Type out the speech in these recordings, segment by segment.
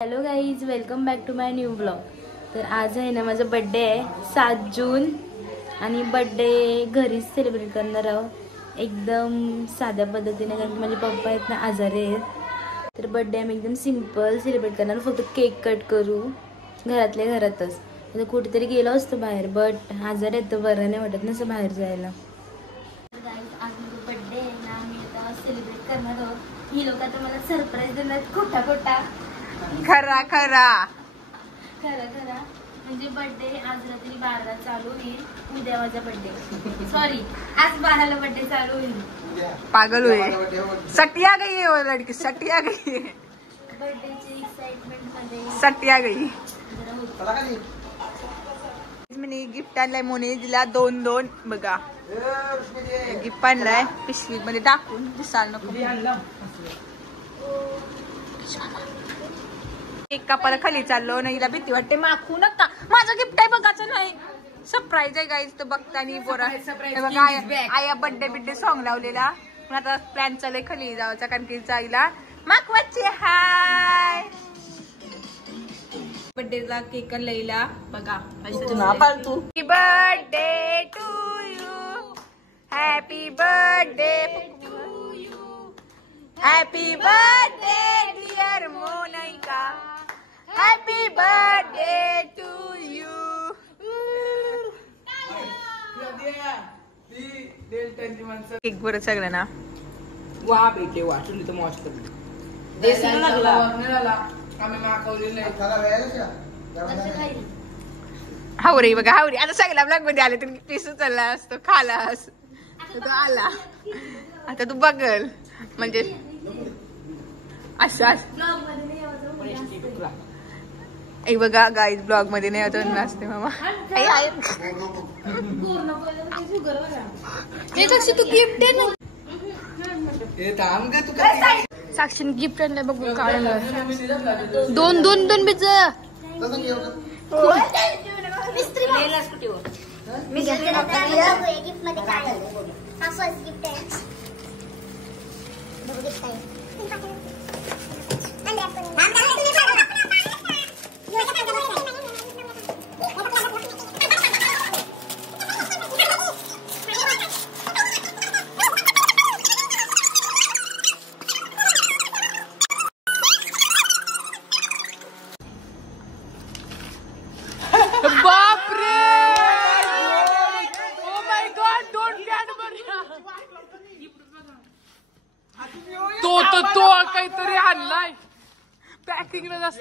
Hello guys, welcome back to my new blog. तर आज आहे ना माझा बड्डे आहे 7 जून आणि बड्डे घरीच सेलिब्रेट करणार आहोत एकदम साध्या पद्धतीने, कारण की माझे पप्पा आहेत ना आजारी आहेत. तर बड्डे आम्ही एकदम सिम्पल सेलिब्रेट करणार, फक्त केक कट करू घरातल्या घरातच. आता कुठेतरी गेलो असतो बाहेर, बट आजार आहे तर बरं नाही वाटत नसं बाहेर जायला. आज माझा बड्डे आहे ना, आम्ही आता सेलिब्रेट करणार आहोत. ही लोक आता मला सरप्राईज देणार खोटा खोटा. खरा खरा खरं खरं म्हणजे बर्थडे आज रात्री 12ला चालू होईल. उद्या माझा बर्थडे, सॉरी आज 12ला बर्थडे चालू होईल. पागल हुए, सटिया गई है वो लड़की, सटिया गई है. बर्थडेची एक्साइटमेंट मध्ये सटिया गई. मी गिफ्ट आणलाय, मोने दिला 2-2 बघा. गिफ्ट आणलाय पिशवी मध्ये टाकून, दिसायला नको. एक कापाला खाली चाललो नाही, हिला भीती वाटते. माखू नका, माझं गिफ्ट आहे बघायचं नाही. सरप्राईज आहे गाईज. तर बघतानी बोरा बघा, आया बर्थडे सॉंग लावलेला. आता प्लॅन चालू खाली जायचा, कारण की जायला माखवाची. हाय बर्थडेचा केक लईला बघा. Happy birthday to you, happy birthday to you, happy birthday dear Monica, happy birthday to you. Cake बरं सगळं ना. वा बेटे वाटून तर मस्त हावरे बघा, हावरे. आता सगळ्या ब्लॉग मध्ये आले तर पिसू चालला असतो खालास, तो आला. आता तू बघल म्हणजे असं एक बघा गाईज, ब्लॉग मध्ये नाही होत नसते मामा. तू गिफ्ट दे ना. साक्षीने गिफ्ट आणलं बघू. काढलं 2 बीच तो काहीतरी आणलाय. पॅकिंगला जास्त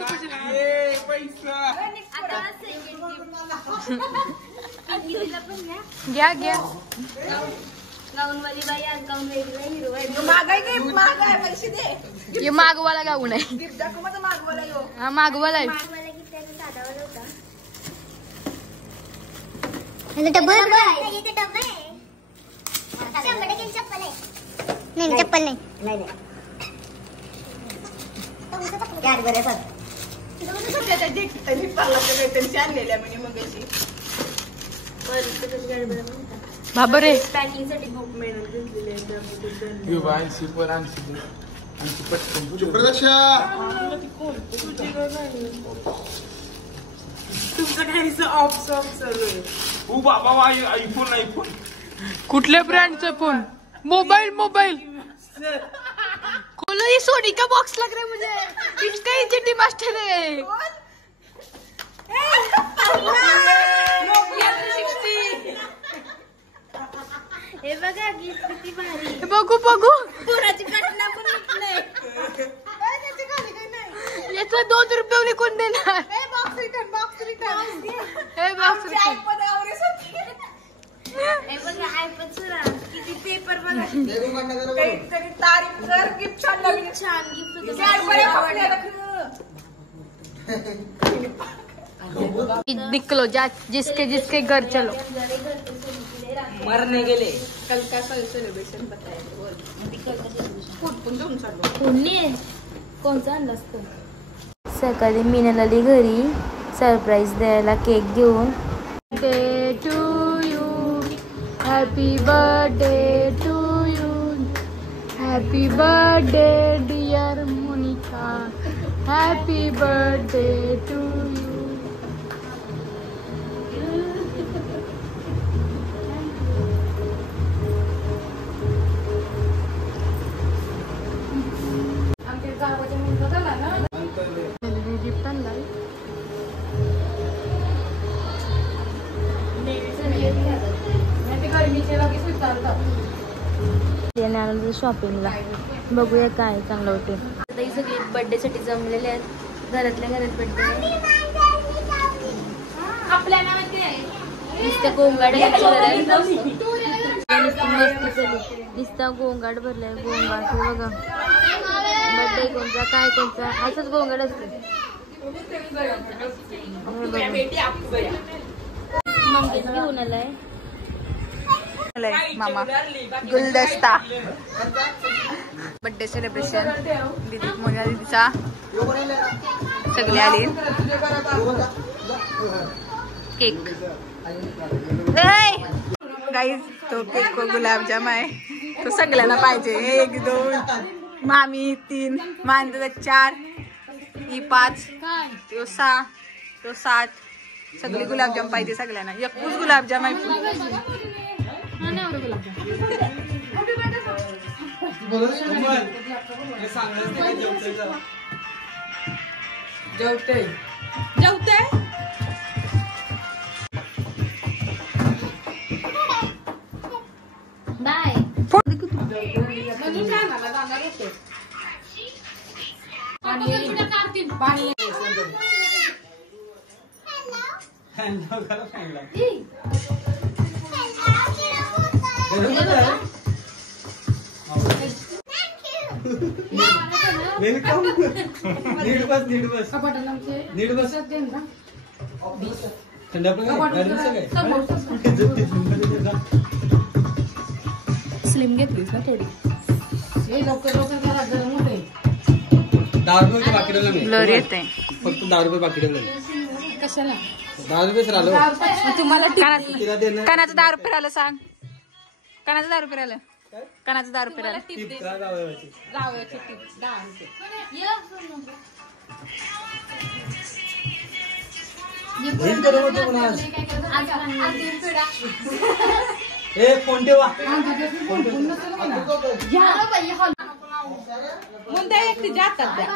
घ्या घ्या. गाऊनवाली बाई आज गाऊन वेगळा हिरो आहे. ये मागवाला गाऊन आहे. हा मागवाला आहे. नाही चप्पल नाही. बाबरे पॅकिंग साठी खूप मेहनत घेतलेली आयफोन. कुठल्या ब्रँडचा फोन? मोबाईल खोलो. ये सोनी का बॉक्स लग रहा है मुझे. इसका ही चिट्ठी मास्टर है. हे बघा गिफ्ट किती भारी. बघू पोराची घटना पण निघले. याचा 2 रुपये निघून देणार. Box return. हे बघा आयपॉड सुरा किती पेपर बघा. काहीतरी तारीख कर. गिफ्ट छान गिफ्ट. निकलो जा, जिसके जिसके घर चलो. मरने गेले. कल का सेलिब्रेशन बताया. कोणचा आणला असतो. सकाळी मीनाला आली घरी सरप्राईज द्यायला केक घेऊन. Day to you, happy birthday to you, happy birthday dear Monica, happy birthday to you. शॉपिंगला बघूया काय चांगलं होते. आता ही सगळी बर्थडे साठी जमलेले आहेत. घरातल्या घरात बर्थडे आपल्या नावाचे नुसतं गोंगाट नुसता गोंगाट भरलाय. गोंगाट बघा बर्थडे कोणता काय कोणता असंच गोंगाट असते. मंगेश घेऊन आलाय मामा गुलदस्ता. बर्थडे सेलिब्रेशन दीदी मोनिका दीदीचा सगळे आले. केक गाईज तो केक गुलाबजाम आहे. तो सगळ्यांना पाहिजे. 1 2 मामी 3 मांद 4 ही 5 तो 6 तो 7 सगळे गुलाबजाम पाहिजे सगळ्यांना. एकच गुलाबजाम आहे. जेवते जेवते बाय. स्लिम घेतलीस ना थोडी. ब्लर येते फक्त 10 रुपये बाकी ठेवले. कशाला 10 रुपये राहिलो. तुम्हाला कानाचं 10 रुपये राहिलं सांग. कानाचं 10 रुपये राहिलं. कानाचं 10 रुपये राहिलं. जावयाची टीप 10 फोन ठेवा. मुंद्या एकटी जातात द्या.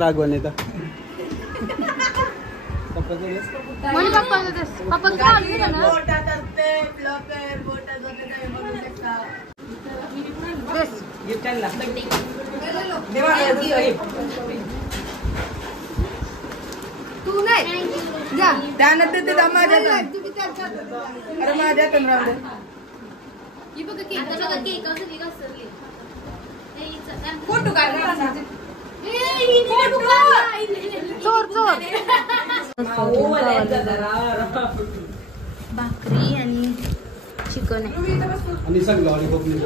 रागवण येतं. तू नाही जा त्यानंतर ते माझ्या अरे माझ्या फोटो भाकरी आणि चिकन आहे.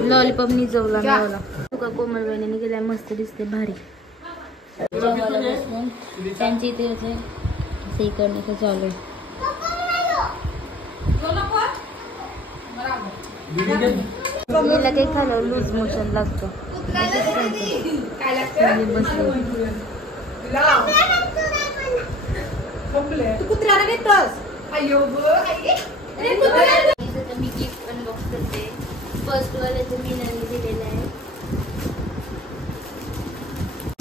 लॉलीपॉप निजवला मिळवला. तुका कोमल बहिणीने गेल्या मस्त दिसते भारी. जेवायला बसून त्यांची इथे होते असं करण्याचं चालू आहे. मीला काही खाल्लं लूज मोशन लागतं. कुत्र्याला घेतोस. मी गिफ्ट अनबॉक्स करते. फर्स्ट वाल्याचं मीनाने दिलेलं आहे.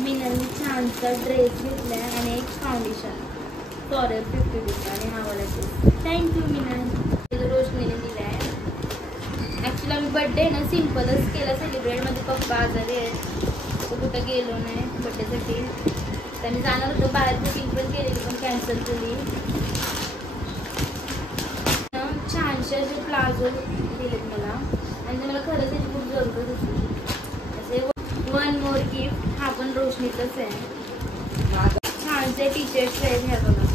मीनाने छानसा ड्रेस घेतलाय आणि एक फाउंडेशन फॉरेवर 50 रुपये आणि हा वाला थँक्यू मीना. रोशनीने दिला आहे. ॲक्च्युली आम्ही बड्डे ना सिम्पलच केला सेलिब्रेट. मध्ये पप्पा आजारी आहेत तर कुठं गेलो नाही बड्डेसाठी. त्यांनी जाणार होतं बाहेर बुकिंग पण केलेली पण कॅन्सल केली. छानसे असे प्लाझो दिलेत मला आणि ते मला खरंच याची खूप जरूरत होती. असे वन मोर गिफ्ट हा पण रोशनीतच आहे. छानसे टी शर्ट्स आहेत ह्या बघा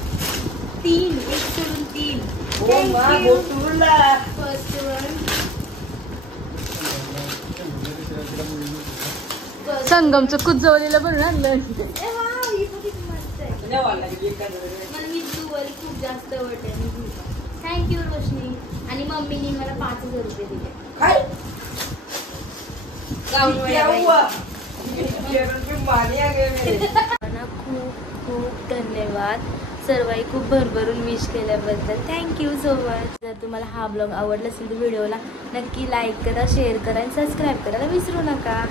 3 एक सोडून 3. फर्स्ट वन संगमचं कुजवलेलं बनवून आणलं. मला ही ज्वेलरी खूप जास्त आवडते. थँक्यू रोशनी. आणि मम्मीने मला 5,000 रुपये दिले. खूप खूप धन्यवाद सर्वांनी खूप भरभरून विश केल्याबद्दल. Thank you so much. जर तुम्हाला हा ब्लॉग आवडला असेल तर व्हिडिओला नक्की लाईक करा, शेअर करा आणि सबस्क्राईब करायला विसरू नका.